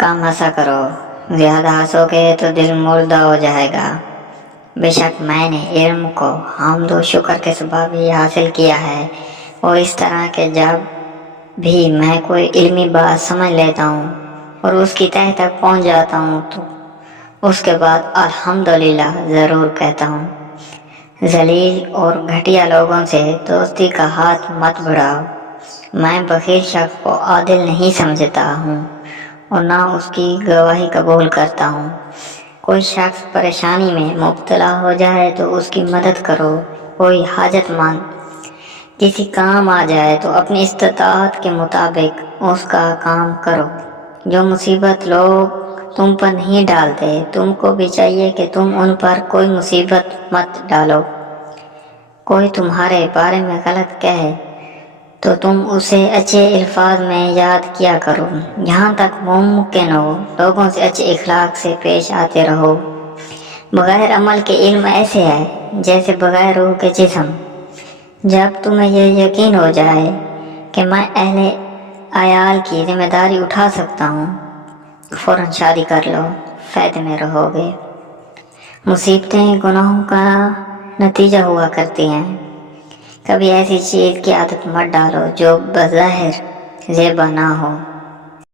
कम हंसा करो, ज़्यादा हंसोगे तो दिल मुर्दा हो जाएगा। बेशक मैंने इल्म को हम्द व शुक्र के सबब ही हासिल किया है, और इस तरह के जब भी मैं कोई इल्मी बात समझ लेता हूँ और उसकी तह तक पहुँच जाता हूँ तो उसके बाद अल्हम्दुलिल्लाह ज़रूर कहता हूँ। जलील और घटिया लोगों से दोस्ती का हाथ मत बढ़ाओ। मैं बखील शख्स को आदिल नहीं समझता हूँ और ना उसकी गवाही कबूल करता हूँ। कोई शख्स परेशानी में मुब्तला हो जाए तो उसकी मदद करो। कोई हाजतमंद किसी काम आ जाए तो अपनी इस्ताअत के मुताबिक उसका काम करो। जो मुसीबत लोग तुम पर नहीं डालते, तुमको भी चाहिए कि तुम उन पर कोई मुसीबत मत डालो। कोई तुम्हारे बारे में गलत कहे तो तुम उसे अच्छे अल्फाज में याद किया करो। जहाँ तक मुमकिन हो लोगों से अच्छे इखलाक से पेश आते रहो। बगैर अमल के इल्म ऐसे है जैसे बगैर रूह के जिस्म। जब तुम्हें यह यकीन हो जाए कि मैं अहले अयाल की जिम्मेदारी उठा सकता हूँ, फ़ौरन शादी कर लो, फ़ायदे में रहोगे। मुसीबतें गुनाहों का नतीजा हुआ करती हैं। कभी ऐसी चीज़ की आदत मत डालो जो बज़ाहिर ज़ेबा ना हो।